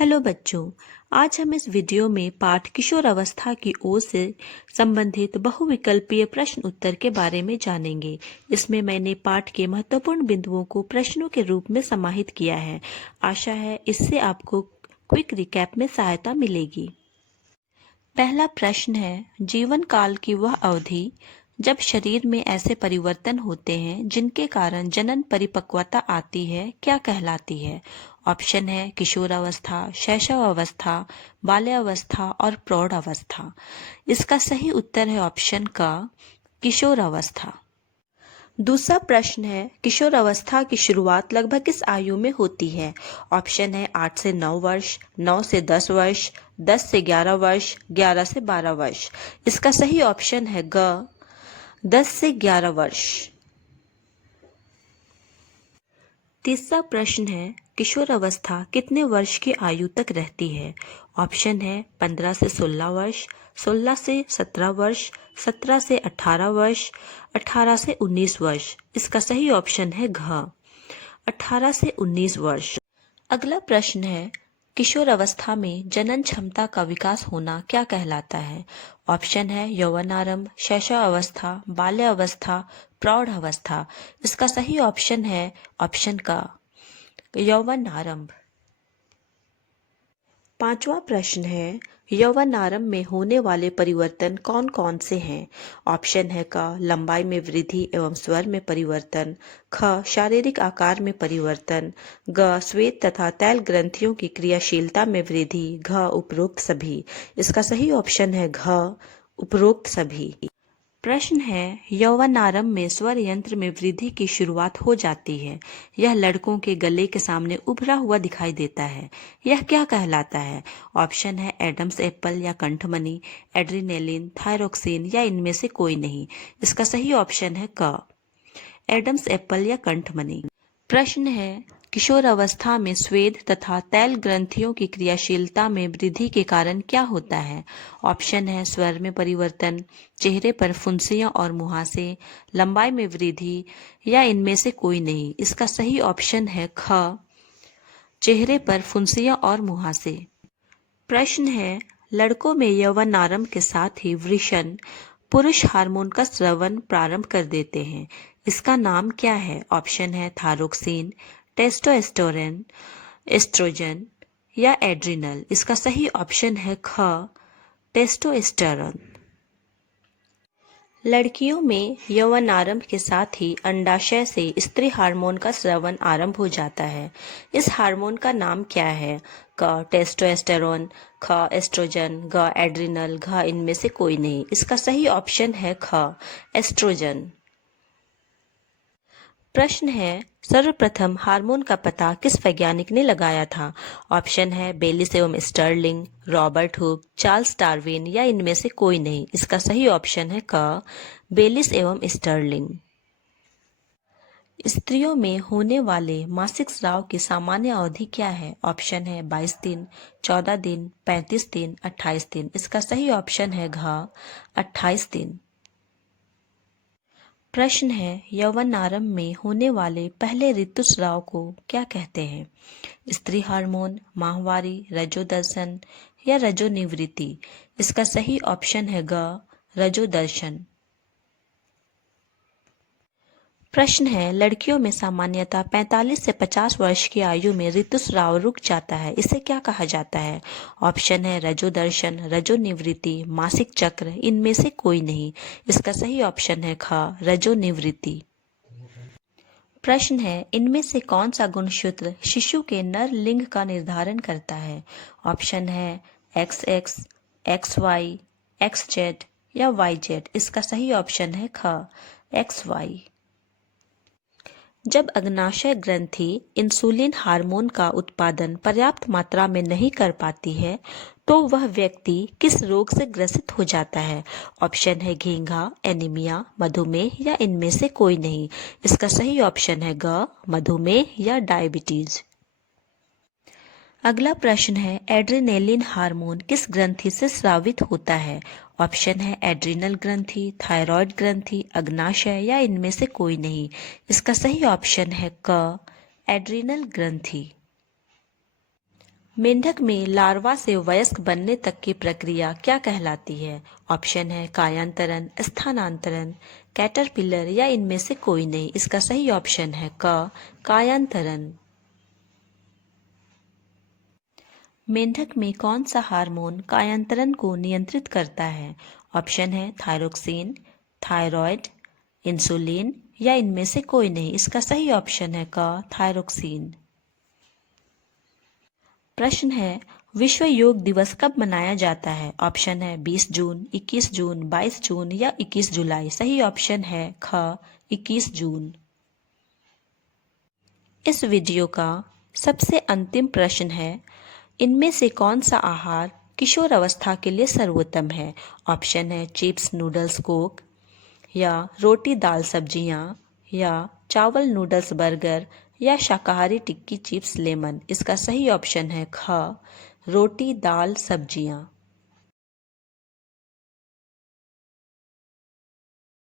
Hello बच्चों, आज हम इस वीडियो में पाठ किशोर अवस्था की ओर से संबंधित बहुविकल्पीय प्रश्न उत्तर के बारे में जानेंगे। इसमें मैंने पाठ के महत्वपूर्ण बिंदुओं को प्रश्नों के रूप में समाहित किया है। आशा है इससे आपको क्विक रिकैप में सहायता मिलेगी। पहला प्रश्न है, जीवन काल की वह अवधि जब शरीर में ऐसे परिवर्तन होते हैं जिनके कारण जनन परिपक्वता आती है, क्या कहलाती है? ऑप्शन है किशोरावस्था, शैशवावस्था, बाल्यावस्था और प्रौढ़ावस्था। इसका सही उत्तर है ऑप्शन का किशोरावस्था। दूसरा प्रश्न है, किशोर अवस्था की शुरुआत लगभग किस आयु में होती है? ऑप्शन है 8 से 9 वर्ष, 9 से 10 वर्ष, 10 से 11 वर्ष, 11 से 12 वर्ष। इसका सही ऑप्शन है ग 10 से 11 वर्ष। तीसरा प्रश्न है, किशोर अवस्था कितने वर्ष की आयु तक रहती है? ऑप्शन है 15 से 16 वर्ष, 16 से 17 वर्ष, 17 से 18 वर्ष, 18 से 19 वर्ष। इसका सही ऑप्शन है घ 18 से 19 वर्ष। अगला प्रश्न है, किशोर अवस्था में जनन क्षमता का विकास होना क्या कहलाता है? ऑप्शन है यौवनारंभ, शैशवावस्था, बाल्यावस्था, प्रौढ़ अवस्था। इसका सही ऑप्शन है ऑप्शन का यौवनारंभ। पांचवा प्रश्न है, यौवनारंभ में होने वाले परिवर्तन कौन कौन से हैं? ऑप्शन है का लंबाई में वृद्धि एवं स्वर में परिवर्तन, ख शारीरिक आकार में परिवर्तन, ग श्वेत तथा तैल ग्रंथियों की क्रियाशीलता में वृद्धि, घ उपरोक्त सभी। इसका सही ऑप्शन है घ उपरोक्त सभी। प्रश्न है, यौवनारंभ में स्वर यंत्र में वृद्धि की शुरुआत हो जाती है। यह लड़कों के गले के सामने उभरा हुआ दिखाई देता है। यह क्या कहलाता है? ऑप्शन है एडम्स एप्पल या कंठमणि, एड्रीनेलिन, थायरोक्सिन या इनमें से कोई नहीं। इसका सही ऑप्शन है क एडम्स एप्पल या कंठमणि। प्रश्न है, किशोर अवस्था में स्वेद तथा तैल ग्रंथियों की क्रियाशीलता में वृद्धि के कारण क्या होता है? ऑप्शन है स्वर में परिवर्तन, चेहरे पर फुंसियां और मुहासे, लंबाई में वृद्धि या इनमें से कोई नहीं। इसका सही ऑप्शन है ख चेहरे पर फुंसियां और मुहासे। प्रश्न है, लड़कों में यौवनारंभ के साथ ही वृषण पुरुष हार्मोन का स्रवन प्रारंभ कर देते हैं। इसका नाम क्या है? ऑप्शन है थायरोक्सिन, टेस्टोस्टेरोन, एस्ट्रोजन या एड्रिनल। इसका सही ऑप्शन है ख टेस्टोस्टेरोन। लड़कियों में यौवनारंभ के साथ ही अंडाशय से स्त्री हार्मोन का स्रवन आरंभ हो जाता है। इस हार्मोन का नाम क्या है? क टेस्टोस्टेरोन, ख एस्ट्रोजन, ग एड्रिनल, घ इनमें से कोई नहीं। इसका सही ऑप्शन है ख एस्ट्रोजन। प्रश्न है, सर्वप्रथम हार्मोन का पता किस वैज्ञानिक ने लगाया था? ऑप्शन है बेलिस एवं Starling, Robert Hooke, Charles Darwin या इनमें से कोई नहीं। इसका सही ऑप्शन है क बेलिस एवं स्टर्लिंग। स्त्रियों में होने वाले मासिक स्राव की सामान्य अवधि क्या है? ऑप्शन है 22 दिन, 14 दिन, 35 दिन, 28 दिन। इसका सही ऑप्शन है घ 28 दिन। प्रश्न है, यौवनारंभ में होने वाले पहले ऋतुस्राव को क्या कहते हैं? स्त्री हार्मोन, माहवारी, रजोदर्शन या रजोनिवृत्ति। इसका सही ऑप्शन है ग रजोदर्शन। प्रश्न है, लड़कियों में सामान्यतः 45 से 50 वर्ष की आयु में ऋतुस्राव रुक जाता है। इसे क्या कहा जाता है? ऑप्शन है रजोदर्शन, रजोनिवृत्ति, मासिक चक्र, इनमें से कोई नहीं। इसका सही ऑप्शन है ख रजोनिवृत्ति। प्रश्न है, इनमें से कौन सा गुणसूत्र शिशु के नर लिंग का निर्धारण करता है? ऑप्शन है XX, XY, XZ या YZ। इसका सही ऑप्शन है ख XY। जब अग्नाशय ग्रंथि इंसुलिन हार्मोन का उत्पादन पर्याप्त मात्रा में नहीं कर पाती है तो वह व्यक्ति किस रोग से ग्रसित हो जाता है? ऑप्शन है घेंघा, एनीमिया, मधुमेह या इनमें से कोई नहीं। इसका सही ऑप्शन है ग मधुमेह या डायबिटीज। अगला प्रश्न है, एड्रेनेलिन हार्मोन किस ग्रंथि से स्रावित होता है? ऑप्शन है एड्रिनल ग्रंथि, थायराइड ग्रंथि, अग्नाशय या इनमें से कोई नहीं। इसका सही ऑप्शन है क एड्रिनल ग्रंथि। मेंढक में लार्वा से वयस्क बनने तक की प्रक्रिया क्या कहलाती है? ऑप्शन है कायांतरण, स्थानांतरण, कैटरपिलर या इनमें से कोई नहीं। इसका सही ऑप्शन है क, कायांतरण। मेंढक में कौन सा हार्मोन कायांतरण को नियंत्रित करता है? ऑप्शन है थायरोक्सिन, थायराइड, इंसुलिन या इनमें से कोई नहीं। इसका सही ऑप्शन है क, थायरोक्सिन। प्रश्न है विश्व योग दिवस कब मनाया जाता है? ऑप्शन है 20 जून, 21 जून, 22 जून या 21 जुलाई। सही ऑप्शन है ख, 21 जून। इस वीडियो का सबसे अंतिम प्रश्न है इनमें से कौन सा आहार किशोर अवस्था के लिए सर्वोत्तम है? ऑप्शन है चिप्स, नूडल्स, कोक या रोटी, दाल, सब्जियां या चावल, नूडल्स, बर्गर या शाकाहारी टिक्की, चिप्स, लेमन। इसका सही ऑप्शन है ख, रोटी, दाल, सब्जियां।